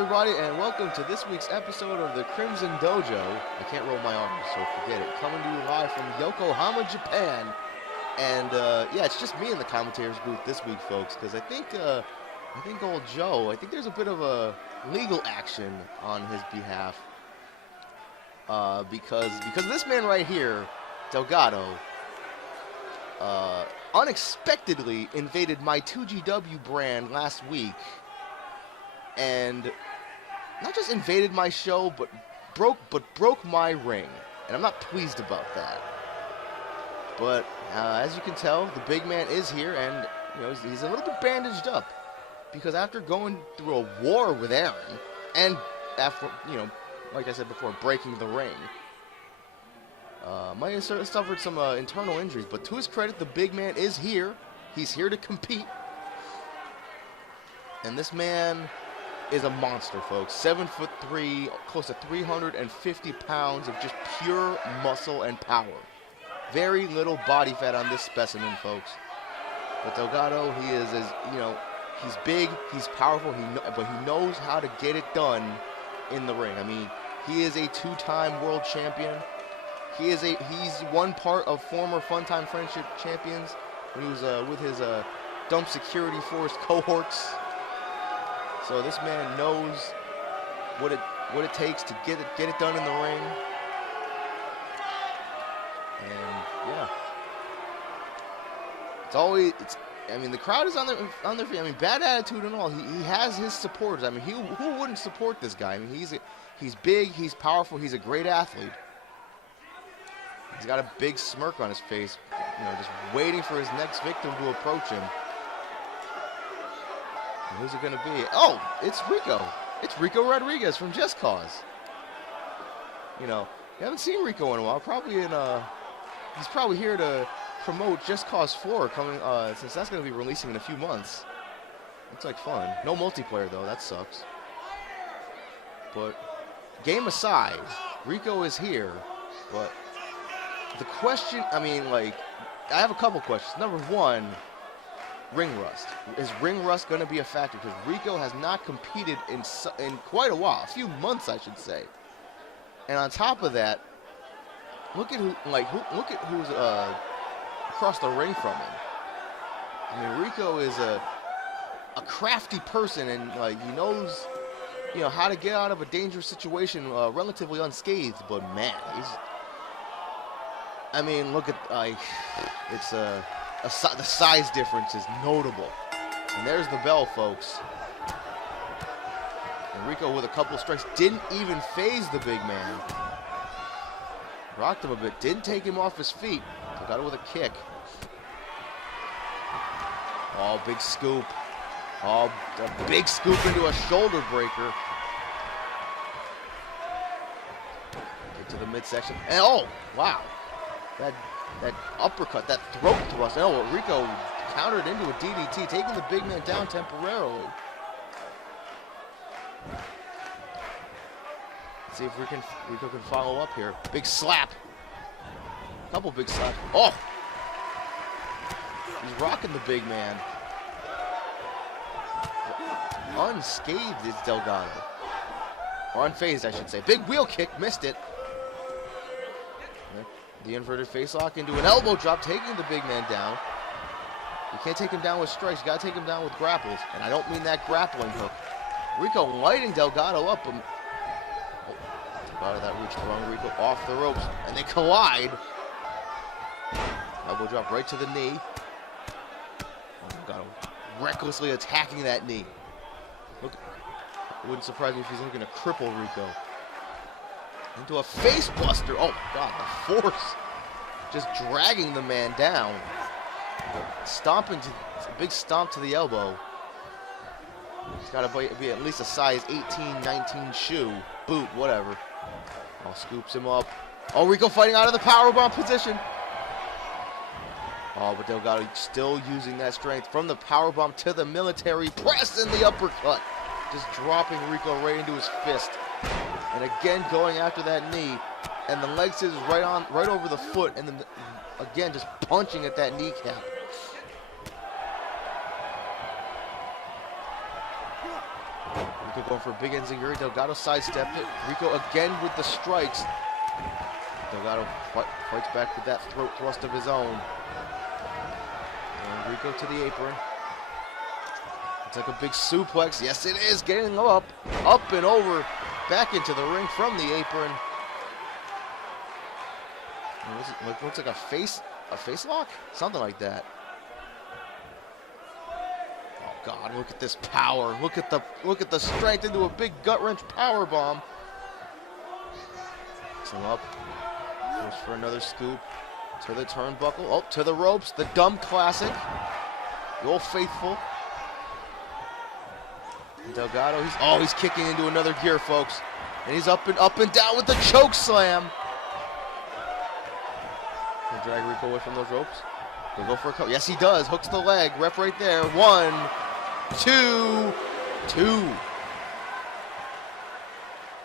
everybody, and welcome to this week's episode of the Crimson Dojo. I can't roll my arms, so forget it. Coming to you live from Yokohama, Japan. And, yeah, it's just me in the commentator's booth this week, folks, because I think old Joe, I think there's a bit of a legal action on his behalf. Because this man right here, Delgado, unexpectedly invaded my 2GW brand last week. And not just invaded my show, but broke my ring, and I'm not pleased about that. But as you can tell, the big man is here, and he's a little bit bandaged up because after going through a war with Aaron, and after like I said before, breaking the ring, might have suffered some internal injuries. But to his credit, the big man is here. He's here to compete, and this man is a monster, folks. 7'3", close to 350 pounds of just pure muscle and power. Very little body fat on this specimen, folks. But Delgado, he is he's big, he's powerful, but he knows how to get it done in the ring. I mean, he is a two-time world champion. He's one part of former Funtime Friendship champions when he was with his Dump Security Force cohorts. So this man knows what it takes to get it done in the ring. And yeah, I mean, the crowd is on their feet. I mean, bad attitude and all. He has his supporters. I mean, who wouldn't support this guy? I mean, he's big, he's powerful, he's a great athlete. He's got a big smirk on his face, just waiting for his next victim to approach him. Who's it going to be? Oh, it's Rico. It's Rico Rodriguez from Just Cause. You haven't seen Rico in a while. He's probably here to promote Just Cause 4 coming, since that's going to be releasing in a few months. Looks like fun. No multiplayer, though. That sucks. But, game aside, Rico is here. But, the question, I have a couple questions. Number one, ring rust. Is ring rust going to be a factor? Because Rico has not competed in quite a while, a few months, I should say. And on top of that, look at who's across the ring from him. I mean, Rico is a crafty person, and he knows how to get out of a dangerous situation relatively unscathed. But man, look at the size difference is notable. And there's the bell, folks. And Rico with a couple of strikes didn't even phase the big man. Rocked him a bit, didn't take him off his feet. Got it with a kick. Oh, big scoop. Oh, a big scoop into a shoulder breaker. Get to the midsection. And oh, wow. That uppercut, that throat thrust. Oh, Rico countered into a DDT, taking the big man down temporarily. Let's see if Rico can follow up here. Big slap. Couple big slaps. Oh! He's rocking the big man. Unscathed is Delgado. Or unfazed, I should say. Big wheel kick, missed it. The inverted facelock into an elbow drop, taking the big man down. You can't take him down with strikes. You got to take him down with grapples. And I don't mean that grappling hook. Rico lighting Delgado up. Out of that reach, throwing Rico off the ropes. And they collide. Elbow drop right to the knee. Delgado recklessly attacking that knee. Look, it wouldn't surprise me if he's looking to cripple Rico. Into a face buster. Oh, God, the force. Just dragging the man down. Stomping, a big stomp to the elbow. He's got to be at least a size 18, 19 shoe, boot, whatever. Oh, scoops him up. Oh, Rico fighting out of the powerbomb position. Oh, but Delgado still using that strength from the powerbomb to the military press and the uppercut. Just dropping Rico right into his fist. And again going after that knee, and the leg scissors right over the foot, and then again just punching at that kneecap. going for a big enziguri. Delgado sidestepped it. Rico again with the strikes. Delgado fights back with that throat thrust of his own. And Rico to the apron. It's like a big suplex. Yes, it is. Getting up and over, back into the ring from the apron. Looks like a face lock, something like that. Oh God, look at this power. Look at the strength into a big gut wrench power bomb. Picks him up. Goes for another scoop to the turnbuckle. Oh, to the ropes. The dumb classic. The Old Faithful. And Delgado, he's kicking into another gear, folks. And he's up and down with the choke slam. He'll drag Rico away from those ropes. He'll go for a couple. Yes, he does. Hooks the leg. Ref right there. 1, 2, 2.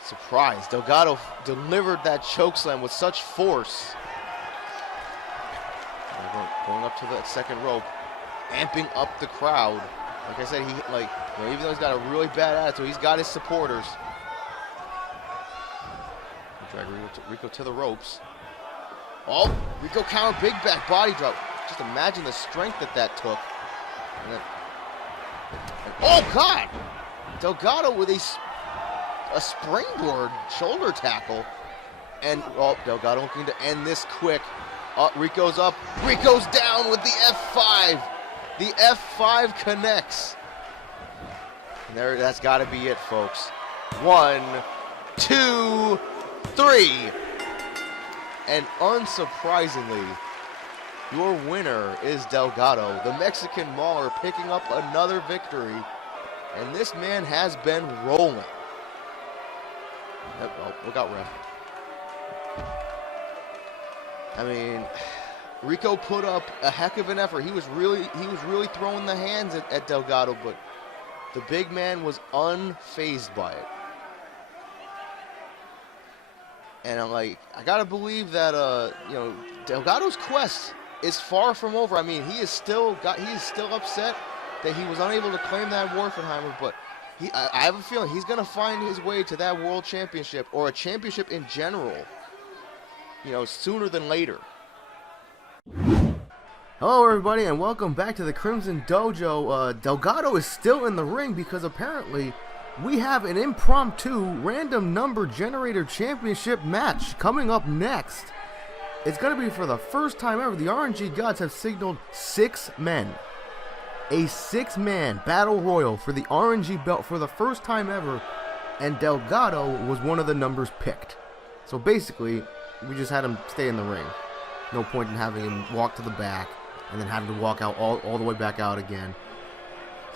Surprise. Delgado delivered that choke slam with such force. Going up to the second rope. Amping up the crowd. Like I said, even though he's got a really bad attitude, he's got his supporters. He'll drag Rico to the ropes. Oh, Rico counter, big back body drop. Just imagine the strength that took. Oh, God! Delgado with a springboard shoulder tackle. And, Delgado looking to end this quick. Rico's up. Rico's down with the F5. The F5 connects. And that's got to be it, folks. 1, 2, 3. And unsurprisingly, your winner is Delgado, the Mexican Mauler, picking up another victory. And this man has been rolling. Oh, look out, ref. I mean, Rico put up a heck of an effort. He was really throwing the hands at Delgado, but the big man was unfazed by it. And I'm like, I gotta believe that Delgado's quest is far from over. I mean, he is still upset that he was unable to claim that Warfenheimer, but I have a feeling he's gonna find his way to that world championship or a championship in general, sooner than later. Hello everybody and welcome back to the Crimson Dojo. Delgado is still in the ring because apparently we have an impromptu random number generator championship match coming up next. It's going to be for the first time ever. The RNG gods have signaled 6 men. A 6-man battle royal for the RNG belt for the first time ever. And Delgado was one of the numbers picked. So basically, we just had him stay in the ring. No point in having him walk to the back and then having to walk out all the way back out again.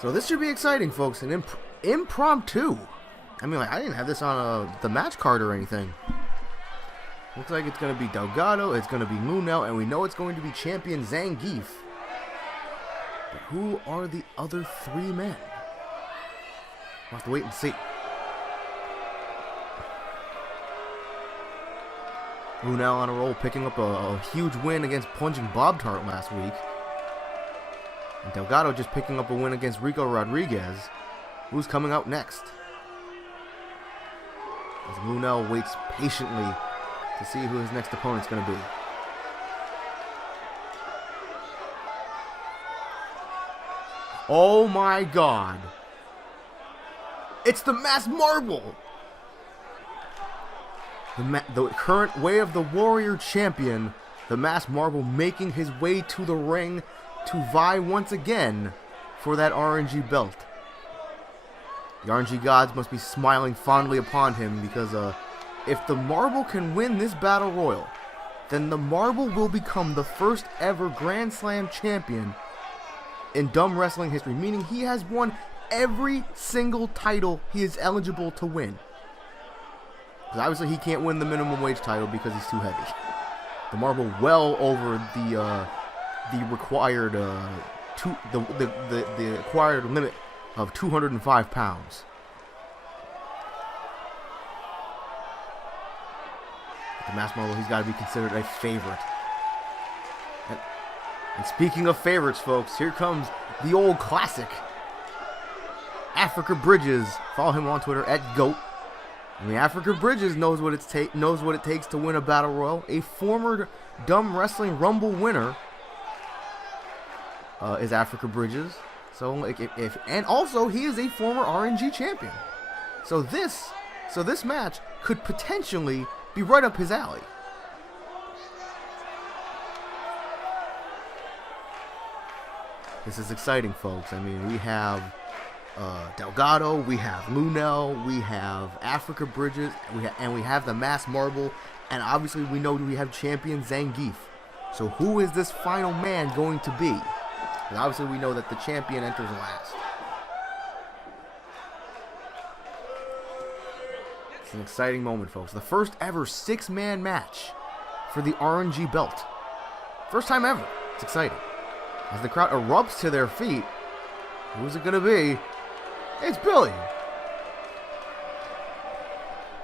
So this should be exciting, folks. An impromptu. I mean, I didn't have this on the match card or anything. Looks like it's going to be Delgado, it's going to be Munel, and we know it's going to be champion Zangief. But who are the other 3 men? We'll have to wait and see. Munel on a roll, picking up a huge win against plunging Bob Tart last week. And Delgado just picking up a win against Rico Rodriguez. Who's coming out next? As Munel waits patiently to see who his next opponent's going to be. Oh my God. It's the Masked Marble. The current Way of the Warrior champion, the Masked Marble, making his way to the ring to vie once again for that RNG belt. The RNG gods must be smiling fondly upon him because if the Marble can win this battle royal, then the Marble will become the first ever Grand Slam champion in dumb wrestling history, meaning he has won every single title he is eligible to win. Because obviously he can't win the minimum wage title because he's too heavy. The Marble well over the required the required limit of 205 pounds. The Masked Marble, he's got to be considered a favorite. And speaking of favorites, folks, here comes the old classic. Africa Bridges. Follow him on Twitter at GOAT. I mean, Africa Bridges knows what it takes to win a battle royal. A former Dumb Wrestling Rumble winner is Africa Bridges. So and also he is a former RNG champion. So this match could potentially be right up his alley. This is exciting, folks. I mean, we have Delgado, we have Lunel, we have Africa Bridges, and we have the Mass Marble, and obviously we know we have champion Zangief. So who is this final man going to be? And obviously we know that the champion enters last. It's an exciting moment, folks. The first ever 6-man match for the RNG belt. First time ever. It's exciting. As the crowd erupts to their feet, who's it going to be? It's Billy.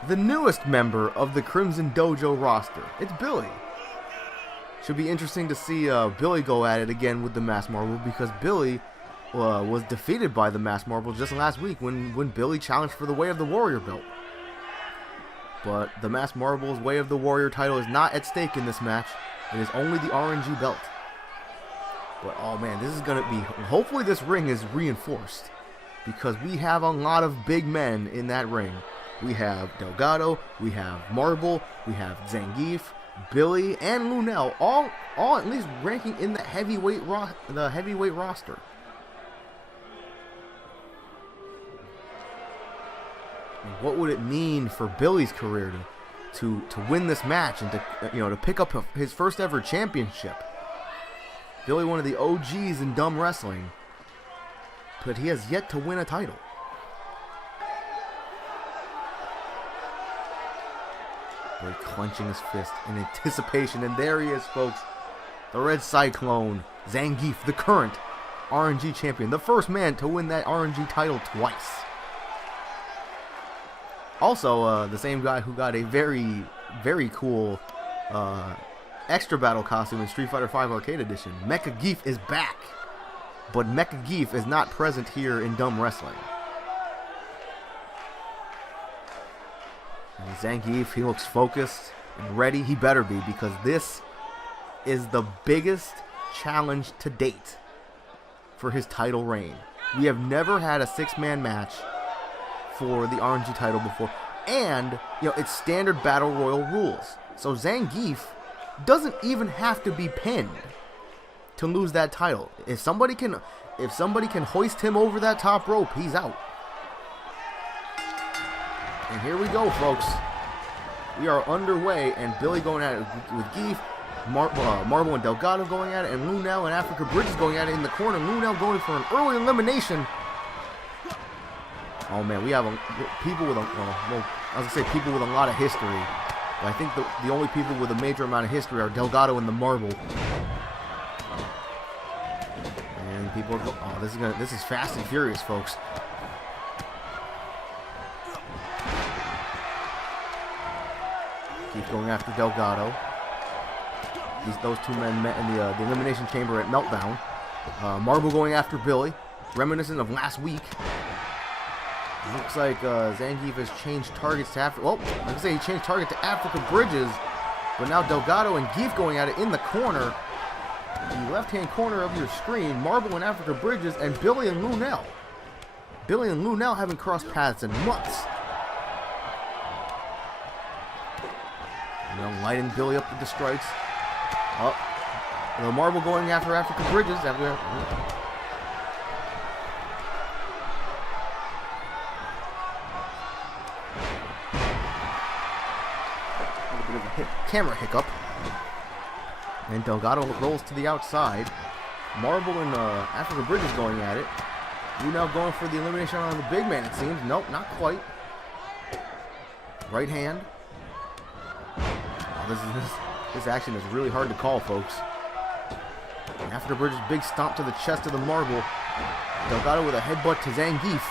The newest member of the Crimson Dojo roster. It's Billy. Should be interesting to see Billy go at it again with the Mass Marble, because Billy was defeated by the Mass Marble just last week when Billy challenged for the Way of the Warrior belt. But the Mass Marble's Way of the Warrior title is not at stake in this match. It is only the RNG belt. But oh man, this is going to be... Hopefully this ring is reinforced, because we have a lot of big men in that ring. We have Delgado, we have Marble, we have Zangief, Billy, and Lunel, all at least ranking in the heavyweight roster. What would it mean for Billy's career to win this match and to pick up his first ever championship? Billy, one of the OGs in dumb wrestling, but he has yet to win a title. Billy clenching his fist in anticipation, and there he is, folks. The Red Cyclone, Zangief, the current RNG champion, the first man to win that RNG title twice. Also, the same guy who got a very, very cool extra battle costume in Street Fighter V Arcade Edition. Mecha Geef is back, but Mecha Geef is not present here in Dumb Wrestling. And Zangief, he looks focused and ready. He better be, because this is the biggest challenge to date for his title reign. We have never had a 6-man match for the RNG title before, and it's standard battle royal rules. So Zangief doesn't even have to be pinned to lose that title. If somebody can hoist him over that top rope, he's out. And here we go, folks. We are underway, and Billy going at it with Geef, Marble and Delgado going at it, and Lunel and Africa Bridges going at it in the corner. Lunel going for an early elimination. Oh man, we have people with people with a lot of history. But I think the only people with a major amount of history are Delgado and the Marble. And people are this is fast and furious, folks. Keep going after Delgado. Those two men met in the Elimination Chamber at Meltdown. Marble going after Billy, reminiscent of last week. Looks like Zangief has changed targets to Africa. Well, I can say he changed target to Africa Bridges, but now Delgado and Geef going at it in the corner. In the left-hand corner of your screen, Marble and Africa Bridges, and Billy and Lunel. Billy and Lunel haven't crossed paths in months. Lighting Billy up with the strikes. Oh, the Marble going after Africa Bridges. A bit of a camera hiccup. And Delgado rolls to the outside. Marble and Africa Bridges going at it. Lunel going for the elimination on the big man, it seems. Nope, not quite. Right hand. This action is really hard to call, folks. Africa Bridges' big stomp to the chest of the Marble. Delgado with a headbutt to Zangief.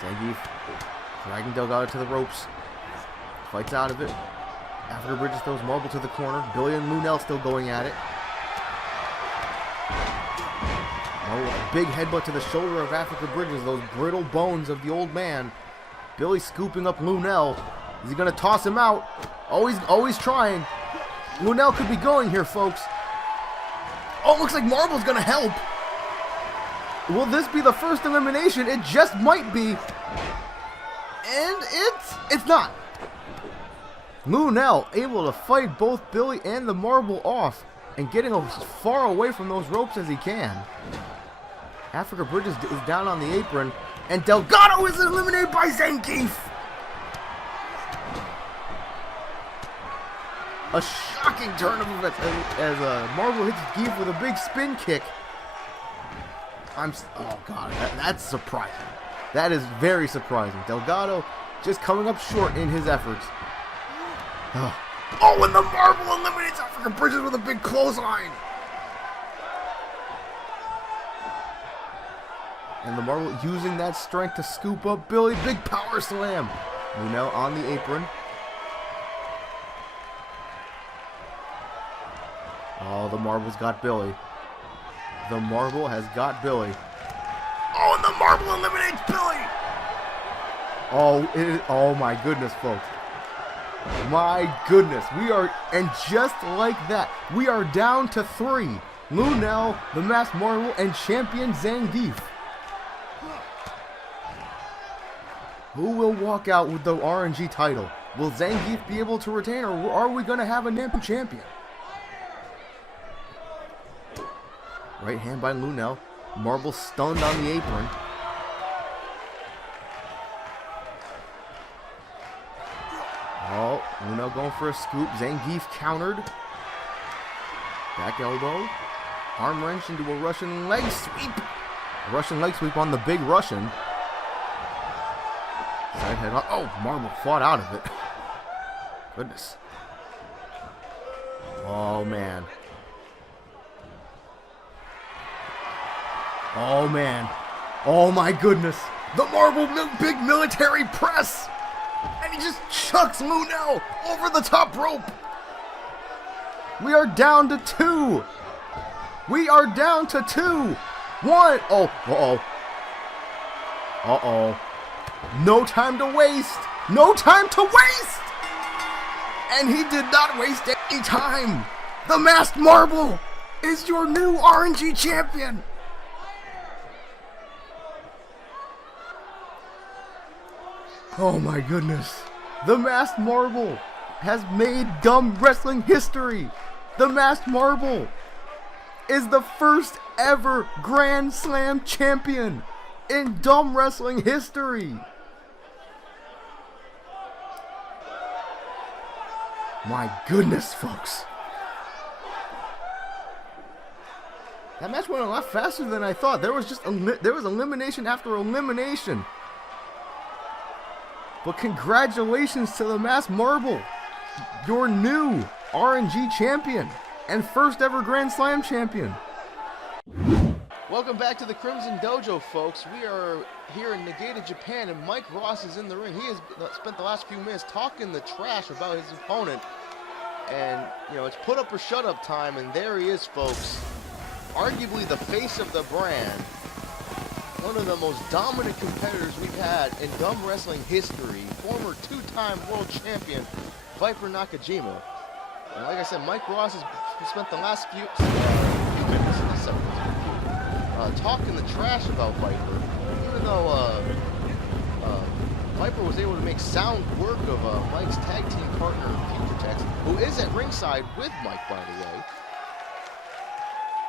Zangief dragging Delgado to the ropes. Fights out of it. Africa Bridges throws Marble to the corner. Billy and Lunel still going at it. Oh, big headbutt to the shoulder of Africa Bridges, those brittle bones of the old man. Billy scooping up Lunel. Is he going to toss him out? Always trying. Lunel could be going here, folks. Oh, looks like Marble's going to help. Will this be the first elimination? It just might be. And it's not. Lunel able to fight both Billy and the Marble off and getting as far away from those ropes as he can. Africa Bridges is down on the apron, and Delgado is eliminated by Zangief. A shocking turn of events as Marble hits Geef with a big spin kick. Oh god, that's surprising. That is very surprising. Delgado just coming up short in his efforts. Oh, and the Marble eliminates Africa Bridges with a big clothesline. And the Marble using that strength to scoop up Billy. Big power slam. Lunel on the apron. Oh, the Marble's got Billy. The Marble has got Billy. Oh, and the Marble eliminates Billy. Oh my goodness, folks. My goodness. And just like that, we are down to 3. Lunel, the Masked Marble, and champion Zangief. Who will walk out with the RNG title? Will Zangief be able to retain, or are we going to have a Nampu champion? Right hand by Lunel. Marble stunned on the apron. Oh, Lunel going for a scoop. Zangief countered. Back elbow. Arm wrench into a Russian leg sweep. A Russian leg sweep on the big Russian. Side head up. Oh, Marble fought out of it. Goodness. Oh, man. Oh, man. Oh, my goodness. The Marble big military press. And he just chucks Lunel over the top rope. We are down to 2. We are down to 2. 1. Oh, uh-oh. Uh-oh. No time to waste. No time to waste. And he did not waste any time. The Masked Marble is your new RNG champion. Oh my goodness. The Masked Marble has made dumb wrestling history. The Masked Marble is the first ever Grand Slam champion in dumb wrestling history. My goodness, folks. That match went a lot faster than I thought. There was just there was elimination after elimination. But congratulations to the Masked Marble, your new RNG champion and first ever Grand Slam champion. Welcome back to the Crimson Dojo, folks. We are here in Nagata, Japan, and Mike Ross is in the ring. He has spent the last few minutes talking the trash about his opponent. And, you know, it's put up or shut up time, and there he is, folks. Arguably the face of the brand. One of the most dominant competitors we've had in dumb wrestling history. Former 2-time world champion, Viper Nakajima. And like I said, Mike Ross has spent the last few minutes in this episode talking the trash about Viper. Even though Viper was able to make sound work of Mike's tag team partner, Future Tex, who is at ringside with Mike, by the way.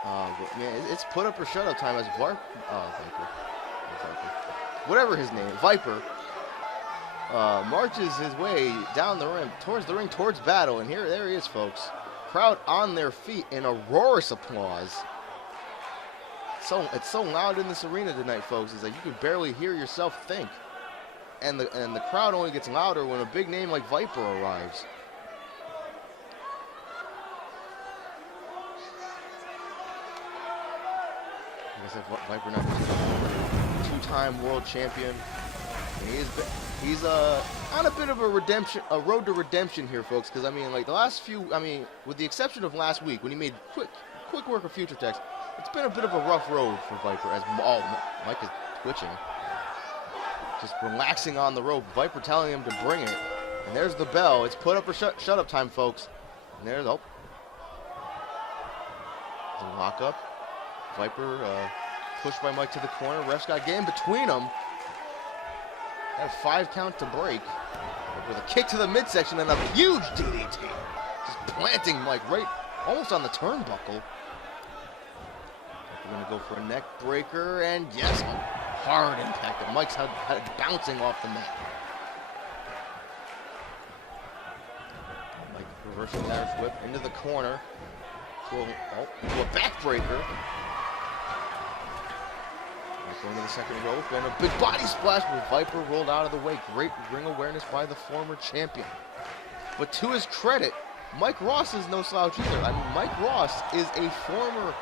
But man, it's put up or shut up time as Viper. Whatever his name, Viper, marches his way down the ring, towards battle, and there he is, folks. Crowd on their feet in a roarous applause. It's so loud in this arena tonight, folks, is that you can barely hear yourself think. And the crowd only gets louder when a big name like Viper arrives. Like I said, Viper now is a 2-time world champion. And he's on a bit of a road to redemption here, folks. Because I mean, like the last few, with the exception of last week when he made quick work of Future Tex, It's been a bit of a rough road for Viper as Mike is twitching. Just relaxing on the rope. Viper telling him to bring it. And there's the bell. It's put up or shut up time, folks. And there's, the lock up. Viper pushed by Mike to the corner. Refs got game between them. Got a 5 count to break. With a kick to the midsection and a huge DDT. Just planting Mike right almost on the turnbuckle. We're going to go for a neck breaker, and yes, a hard impact that Mike's had bouncing off the mat. Mike reversing Irish whip into the corner. To a backbreaker. Going to the second rope, and a big body splash with Viper rolled out of the way. Great ring awareness by the former champion. But to his credit, Mike Ross is no slouch either. I mean, Mike Ross is a former,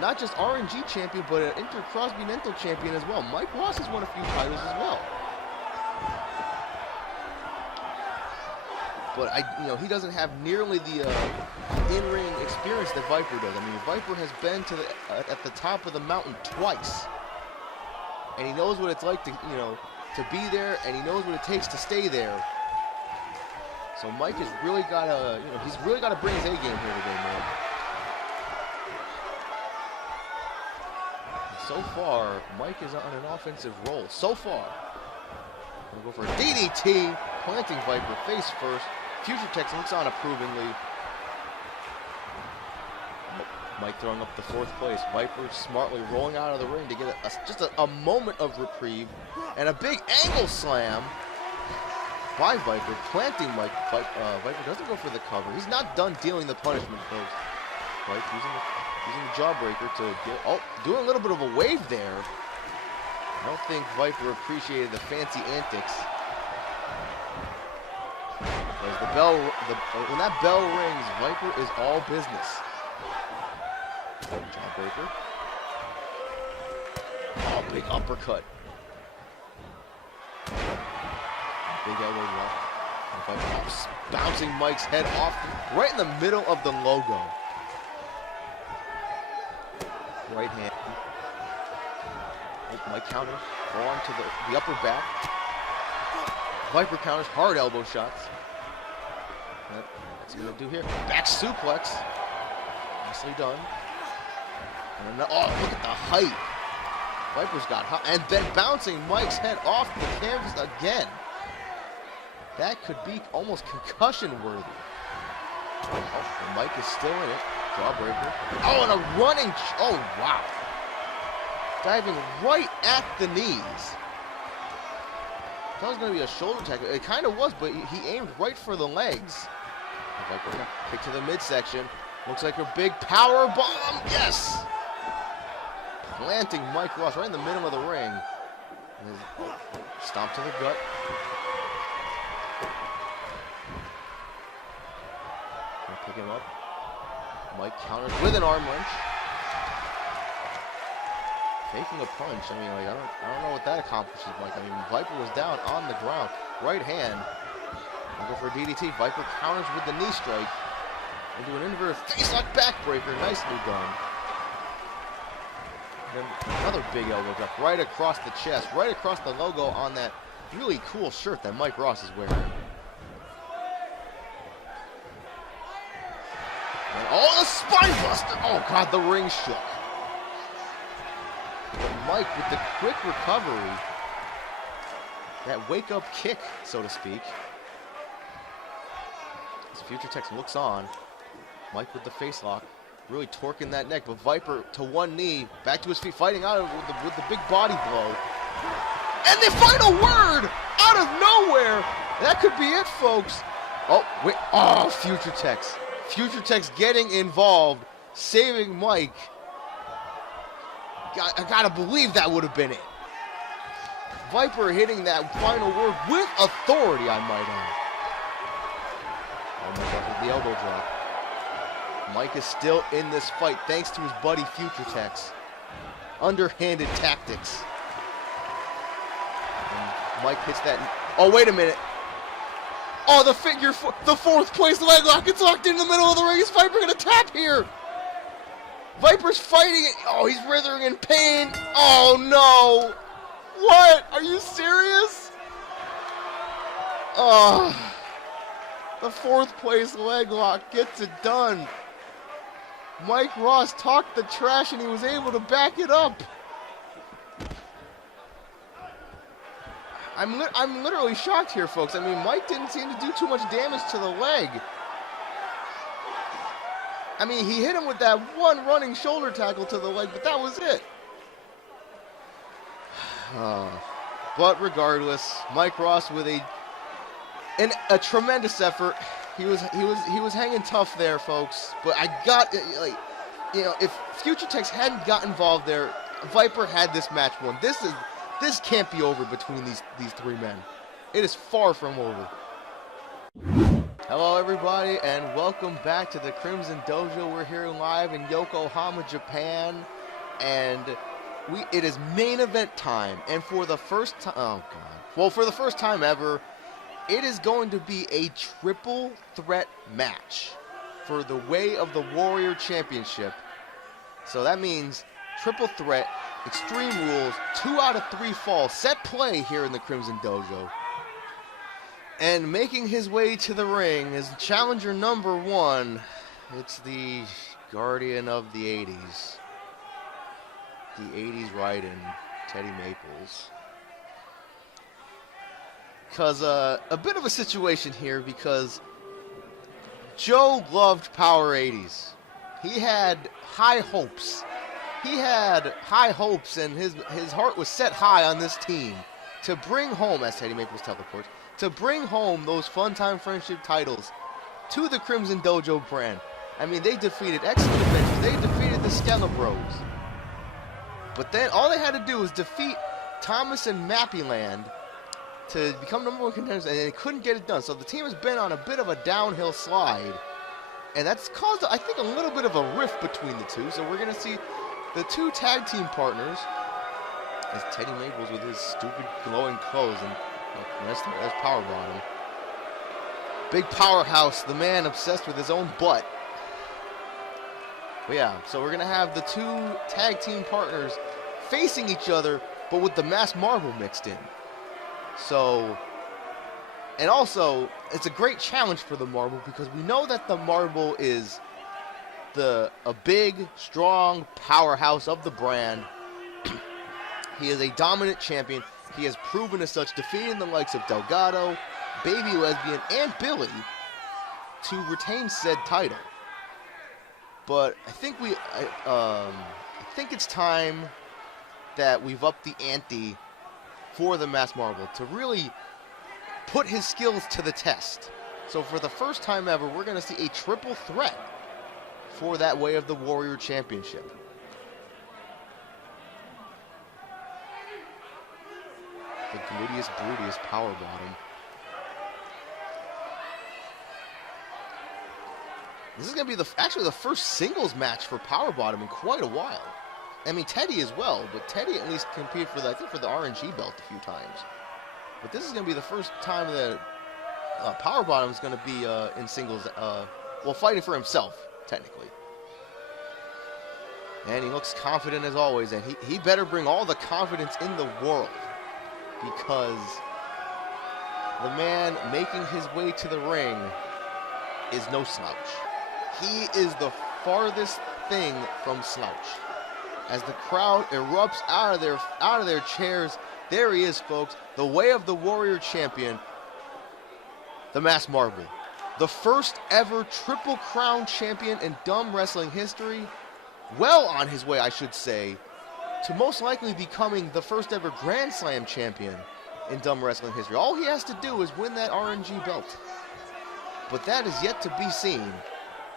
not just RNG champion, but an Intercontinental champion as well. Mike Ross has won a few titles as well. But he doesn't have nearly the in-ring experience that Viper does. I mean, Viper has been to at the top of the mountain twice. And he knows what it's like to be there, and he knows what it takes to stay there. So Mike has really got to, he's really got to bring his A game here today, man. And so far, Mike is on an offensive roll. So far, we'll go for a DDT, planting Viper face first. Future Tex looks on approvingly. Mike throwing up the 4th place. Viper smartly rolling out of the ring to get just a moment of reprieve. And a big angle slam by Viper, planting Mike. Viper doesn't go for the cover. He's not done dealing the punishment, folks. Mike using the jawbreaker to doing a little bit of a wave there. I don't think Viper appreciated the fancy antics. As when that bell rings, Viper is all business. Jawbreaker. Big uppercut. Big elbow drop. Bouncing Mike's head off right in the middle of the logo. Right hand. Mike counters. Forearm to the upper back. Viper counters. Hard elbow shots. That's what he'll do here. Back suplex. Nicely done. And look at the height. Viper's got high. And then bouncing Mike's head off the canvas again. That could be almost concussion worthy. Mike is still in it. Jawbreaker. And a running. Wow. Diving right at the knees. That was going to be a shoulder tackle. It kind of was, but he aimed right for the legs. Viper kick to the midsection. Looks like a big power bomb. Yes! Planting Mike Ross right in the middle of the ring. Stomp to the gut. Pick him up. Mike counters with an arm wrench. Faking a punch. I mean, I don't know what that accomplishes, Mike. I mean, Viper was down on the ground. Right hand. I'll go for a DDT. Viper counters with the knee strike. Into an inverted facelock backbreaker. Nicely done. Then another big elbow drop right across the chest, right across the logo on that really cool shirt that Mike Ross is wearing. And the spine buster! Oh God, the ring shook. But Mike with the quick recovery, that wake-up kick, so to speak. As Future Tex looks on, Mike with the face lock, really torquing that neck, but Viper to one knee, back to his feet, fighting out with the big body blow. And the final word out of nowhere. That could be it, folks. Future Tex. Future Tex getting involved, saving Mike. I gotta believe that would have been it. Viper hitting that final word with authority, I might add. Almost up with the elbow drop. Mike is still in this fight thanks to his buddy Future Tex. Underhanded tactics. And Mike hits that. Oh, wait a minute. Oh, the 4th place leg lock. It's locked in the middle of the ring. Is Viper going to tap here? Viper's fighting it. Oh, he's writhing in pain. Oh, no. What? Are you serious? Oh. The 4th place leg lock gets it done. Mike Ross talked the trash and he was able to back it up. I'm literally shocked here, folks. I mean, Mike didn't seem to do too much damage to the leg. I mean, he hit him with that one running shoulder tackle to the leg, but that was it. But regardless, Mike Ross with a tremendous effort. He was hanging tough there, folks. But I got, like, you know, if Future Techs hadn't got involved there, Viper had this match won. This can't be over between these 3 men. It is far from over. Hello, everybody, and welcome back to the Crimson Dojo. We're here live in Yokohama, Japan, and it is main event time. And for the first time, oh god, well, for the first time ever, it is going to be a triple threat match for the Way of the Warrior Championship. So that means triple threat, extreme rules, 2 out of 3 falls, set play here in the Crimson Dojo. And making his way to the ring is challenger number 1. It's the guardian of the 80s. The 80s Raiden, Teddy Maples. Because a bit of a situation here, because Joe loved Power 80s. He had high hopes. He had high hopes, and his heart was set high on this team to bring home, as Teddy Maples teleports, to bring home those Fun Time Friendship titles to the Crimson Dojo brand. I mean, they defeated Excellent Adventures. They defeated the Skelebros. But then all they had to do was defeat Thomas and Mappyland to become #1 contenders, and they couldn't get it done. So the team has been on a bit of a downhill slide, and that's caused, I think, a little bit of a rift between the two. So we're going to see the 2 tag team partners, as Teddy Maples with his stupid glowing clothes, and that's Power Bottom. Big powerhouse, the man obsessed with his own butt. But yeah, so we're going to have the 2 tag team partners facing each other, but with the Mass Marble mixed in. So, and also, it's a great challenge for the Marble, because we know that the Marble is a big, strong powerhouse of the brand. He is a dominant champion. He has proven as such, defeating the likes of Delgado, Baby Lesbian, and Billy to retain said title. But I think I think it's time that we've upped the ante for the Mass Marble to really put his skills to the test. So for the first time ever, we're going to see a triple threat for that Way of the Warrior Championship. The Gluteus Bruteus Power Bottom. This is going to be actually the first singles match for Power Bottom in quite a while. I mean, Teddy as well, but Teddy at least competed for I think for the RNG belt a few times. But this is going to be the first time that Power Bottom is going to be in singles, well, fighting for himself, technically. And he looks confident as always, and he better bring all the confidence in the world, because the man making his way to the ring is no slouch. He is the farthest thing from slouch. As the crowd erupts out of their chairs, there he is, folks, the Way of the Warrior Champion, the Mass Marble. The first ever Triple Crown champion in dumb wrestling history. Well on his way, I should say, to most likely becoming the first ever Grand Slam champion in dumb wrestling history. All he has to do is win that RNG belt. But that is yet to be seen.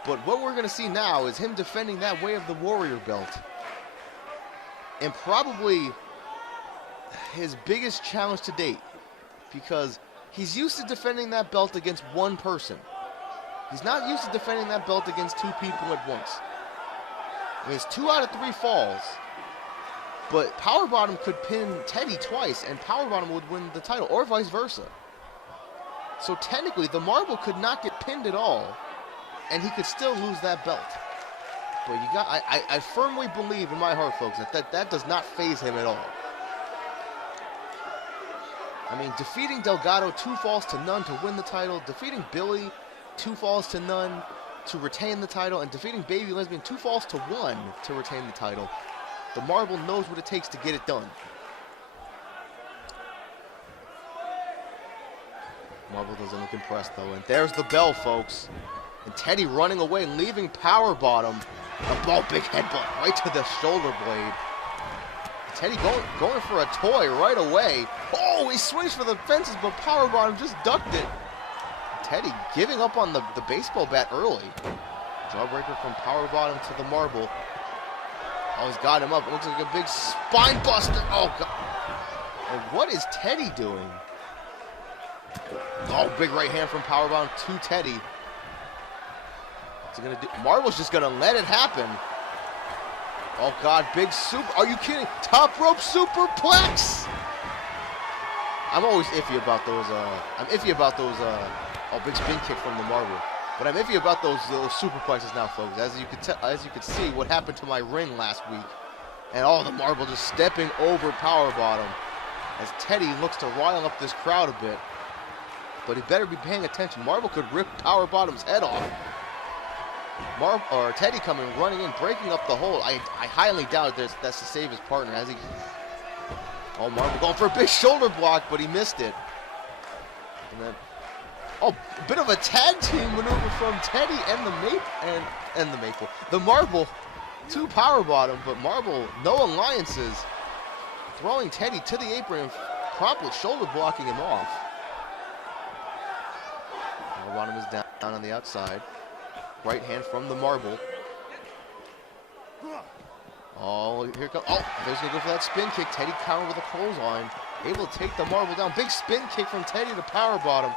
But what we're going to see now is him defending that Way of the Warrior belt. And probably his biggest challenge to date, because he's used to defending that belt against one person. He's not used to defending that belt against 2 people at once. I mean, it's 2 out of 3 falls, but Power Bottom could pin Teddy twice, and Power Bottom would win the title, or vice versa. So technically, the Marble could not get pinned at all, and he could still lose that belt. But you got, I firmly believe in my heart, folks, that does not faze him at all. I mean, defeating Delgado 2 falls to none to win the title, defeating Billy 2 falls to none to retain the title, and defeating Baby Lesbian 2 falls to 1 to retain the title. The Marble knows what it takes to get it done. Marble doesn't look impressed, though, and there's the bell, folks. And Teddy running away, leaving power bottom. A ball, big headbutt right to the shoulder blade. Teddy going for a toy right away. Oh, he swings for the fences, but power bottom just ducked it. Teddy giving up on the baseball bat early. Jawbreaker from power bottom to the Marble. Oh, he's got him up. It looks like a big spine buster. Oh, God. And what is Teddy doing? Oh, big right hand from power bottom to Teddy. What's he gonna do? Marble's just gonna let it happen. Oh God, big super, are you kidding? Top rope superplex! I'm always iffy about those, oh, big spin kick from the Marble. But I'm iffy about those superplexes now, folks. As you could see what happened to my ring last week. And oh, the Marble just stepping over power bottom. As Teddy looks to rile up this crowd a bit. But he better be paying attention. Marble could rip power bottom's head off. Teddy coming, running in, breaking up the hold. I highly doubt that's to save his partner. As he, oh, Marble going for a big shoulder block, but he missed it. And then, oh, a bit of a tag team maneuver from Teddy and the Marble to power bottom, but Marble no alliances, throwing Teddy to the apron and promptly shoulder blocking him off. Power bottom is down on the outside. Right hand from the Marble. Oh, here comes. Oh, there's gonna go for that spin kick. Teddy counter with a clothesline. Able to take the Marble down. Big spin kick from Teddy to power bottom.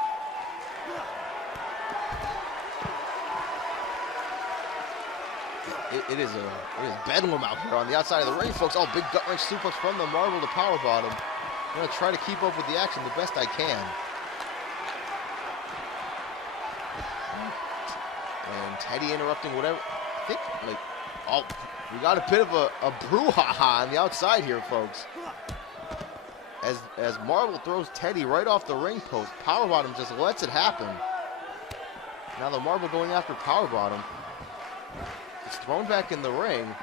It is bedlam out here on the outside of the ring, folks. Oh, big gut wrench suplex from the Marble to power bottom. I'm gonna try to keep up with the action the best I can. And Teddy interrupting whatever. I think, like, oh, we got a bit of a brouhaha on the outside here, folks. As Marble throws Teddy right off the ring post, power bottom just lets it happen. Now the Marble going after power bottom. It's thrown back in the ring.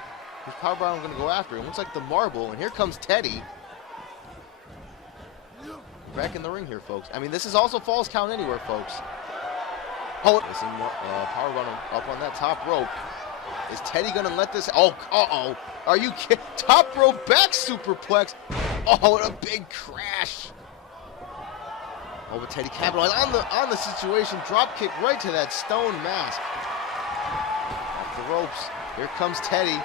Who's power bottom going to go after? It looks like the Marble, and here comes Teddy. Back in the ring here, folks. I mean, this is also falls count anywhere, folks. Oh, power bottom up on that top rope. Is Teddy gonna let this? Oh, uh-oh. Are you kidding? Top rope back superplex. Oh, what a big crash. Oh, but Teddy capitalized on the situation. Drop kick right to that stone mask. Off the ropes. Here comes Teddy.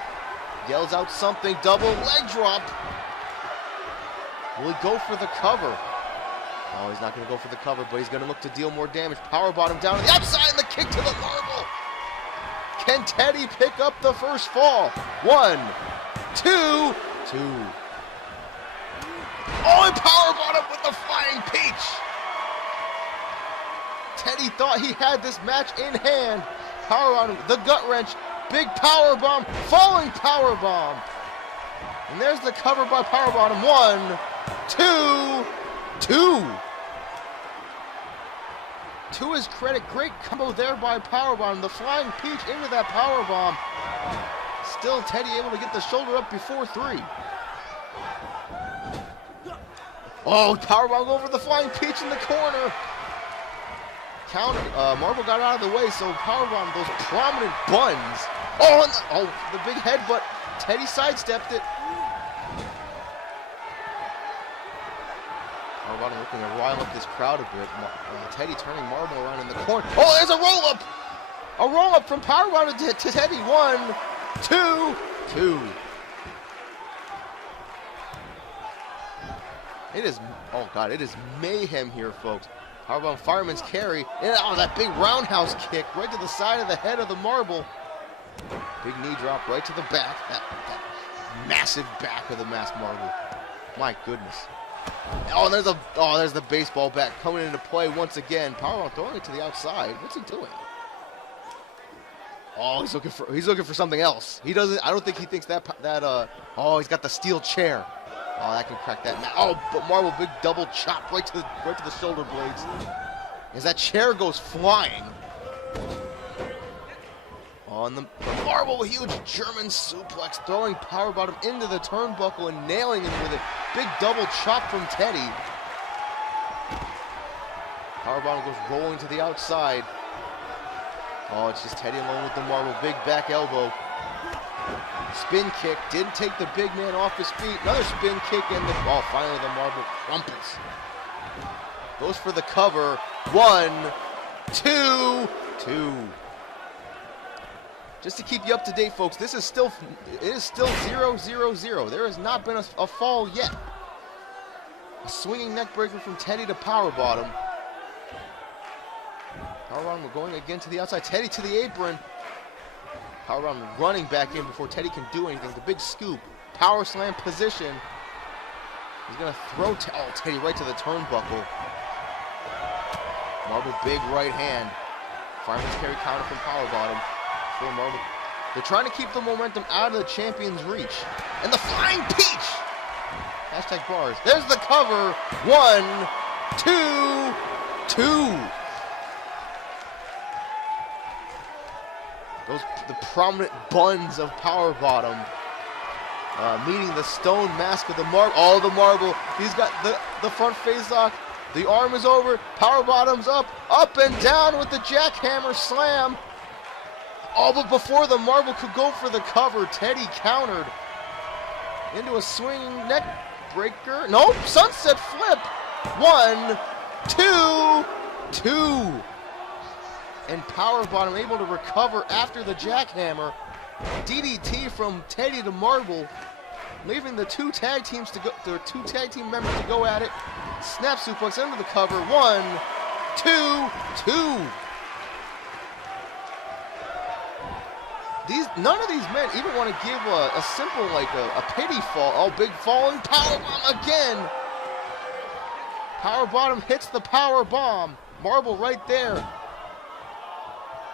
Yells out something. Double leg drop. Will he go for the cover? Oh, he's not going to go for the cover, but he's going to look to deal more damage. Power bottom down on the outside, and the kick to the Marble. Can Teddy pick up the first fall? 1, 2, 2. Oh, and power bottom with the flying peach. Teddy thought he had this match in hand. Power bottom, the gut wrench, big power bomb, falling power bomb. And there's the cover by power bottom. 1, 2, 2. To his credit, great combo there by powerbomb. The flying peach into that powerbomb. Still Teddy able to get the shoulder up before 3. Oh, powerbomb over the flying peach in the corner. Counter. Marble got out of the way, so powerbomb, those prominent buns. Oh, and the big headbutt. Teddy sidestepped it. Powerbottom looking to rile up this crowd a bit. Teddy turning Marble around in the corner. Oh, there's a roll-up! A roll-up from Powerbottom to Teddy. 1, 2, 2. It is, oh God, it is mayhem here, folks. Powerbomb fireman's carry. And oh, that big roundhouse kick right to the side of the head of the Marble. Big knee drop right to the back. That massive back of the masked Marble. My goodness. Oh, there's the baseball bat coming into play once again. Powerbomb throwing it to the outside. What's he doing? Oh, he's looking for something else. He doesn't. I don't think he thinks that. Oh, he's got the steel chair. Oh, that can crack that. Oh, but Marble, big double chop right to the shoulder blades. As that chair goes flying. On the Marble, huge German suplex, throwing powerbomb into the turnbuckle and nailing him with a big double chop from Teddy. Powerbomb goes rolling to the outside. Oh, it's just Teddy alone with the Marble. Big back elbow. Spin kick. Didn't take the big man off his feet. Another spin kick and finally the Marble crumples. Goes for the cover. 1, 2, 2. Just to keep you up to date, folks, it is still 0-0-0. There has not been a fall yet. A swinging neck breaker from Teddy to powerbomb. Powerbomb going again to the outside. Teddy to the apron. Powerbomb running back in before Teddy can do anything. The big scoop. Power slam position. He's going to throw Teddy right to the turnbuckle. Marble big right hand. Fireman's carry counter from powerbomb. Marble. They're trying to keep the momentum out of the champion's reach. And the flying peach! Hashtag bars. There's the cover. 1, 2, 2. The prominent buns of powerbomb meeting the stone mask of the Marble. Oh, the Marble. He's got the front face lock. The arm is over. Powerbottom's up and down with the jackhammer slam. Oh, but before the Marble could go for the cover, Teddy countered into a swinging neck breaker. Nope, sunset flip. 1, 2, 2. And powerbomb able to recover after the jackhammer. DDT from Teddy to Marble, leaving the two tag team members to go at it. Snap suplex into the cover. 1, 2, 2. None of these men even want to give a simple, a pity fall. Oh, big falling powerbomb again. Powerbomb hits the powerbomb. Marble right there.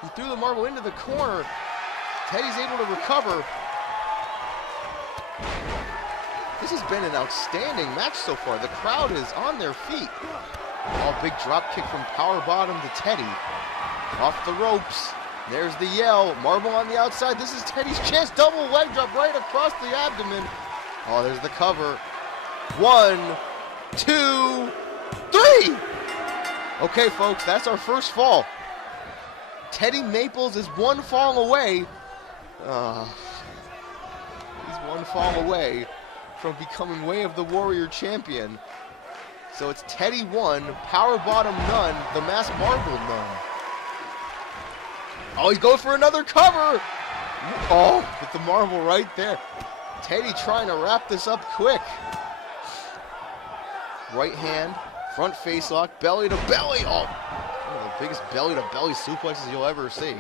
He threw the Marble into the corner. Teddy's able to recover. This has been an outstanding match so far. The crowd is on their feet. Oh, big drop kick from powerbomb to Teddy. Off the ropes. There's the yell. Marble on the outside. This is Teddy's chance. Double leg drop right across the abdomen. Oh, there's the cover. 1, 2, 3. Okay, folks, that's our first fall. Teddy Maples is one fall away. He's one fall away from becoming Way of the Warrior champion. So it's Teddy 1, powerbomb none, the Masked Marble none. Oh, he's going for another cover. Oh, with the Marble right there. Teddy trying to wrap this up quick. Right hand, front face lock, belly to belly. Oh, one of the biggest belly to belly suplexes you'll ever see.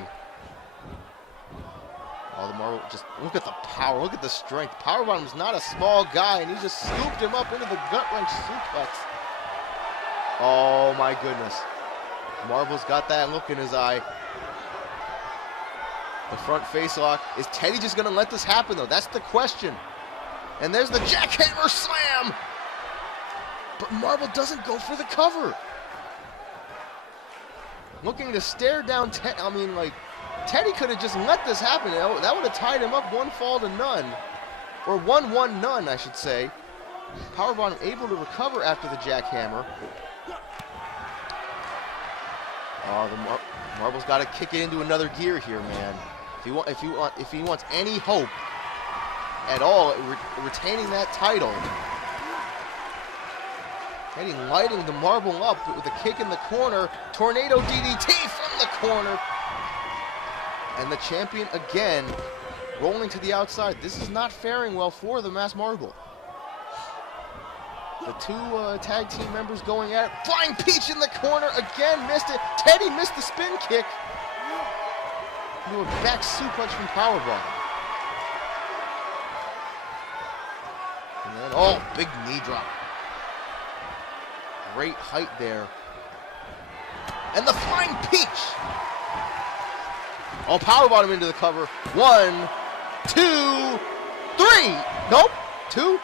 Oh, the Marble, just look at the power, look at the strength. Powerbomb is not a small guy, and he just scooped him up into the gut-wrench suplex. Oh my goodness. Marble's got that look in his eye. The front face lock. Is Teddy just going to let this happen, though? That's the question. And there's the jackhammer slam. But Marble doesn't go for the cover. Looking to stare down Teddy. I mean, Teddy could have just let this happen. That would have tied him up 1 fall to none. Or 1-1 none, I should say. Powerbomb able to recover after the jackhammer. Oh, the Marble's got to kick it into another gear here, man. If he wants any hope at all retaining that title. Teddy lighting the Marble up with a kick in the corner. Tornado DDT from the corner. And the champion again rolling to the outside. This is not faring well for the Masked Marble. The two tag team members going at it. Flying Peach in the corner again, missed it. Teddy missed the spin kick. A back suplex from powerbomb. And then, oh, big knee drop. Great height there. And the Flying Peach. Oh, power bottom into the cover. 1, 2, 3. Nope. 2.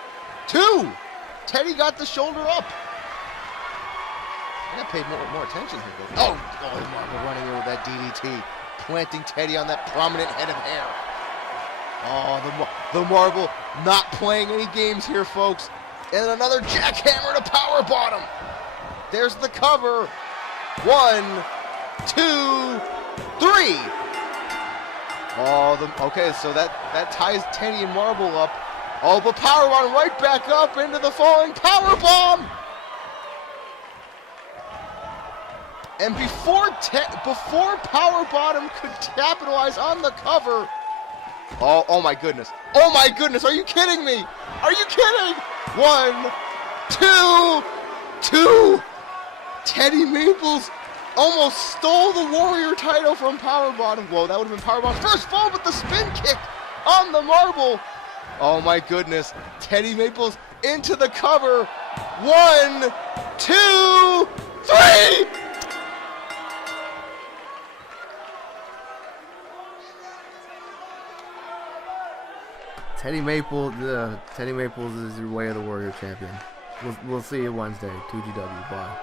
Teddy got the shoulder up. I gotta pay more attention here. Oh, Marble running in with that DDT. Planting Teddy on that prominent head of hair. Oh, the Marble not playing any games here, folks. And another jackhammer to power bottom. There's the cover. 1, 2, 3. Oh, okay, so that ties Teddy and Marble up. Oh, but power bottom right back up into the falling power bomb. And before power bottom could capitalize on the cover. Oh my goodness. Oh my goodness. Are you kidding me? Are you kidding? 1, 2. Teddy Maples almost stole the Warrior title from power bottom. Whoa, that would have been power bottom's first fall with the spin kick on the Marble. Oh my goodness. Teddy Maples into the cover. 1, 2, 3. Teddy Maples is your Way of the Warrior champion. We'll see you Wednesday. 2GW. Bye.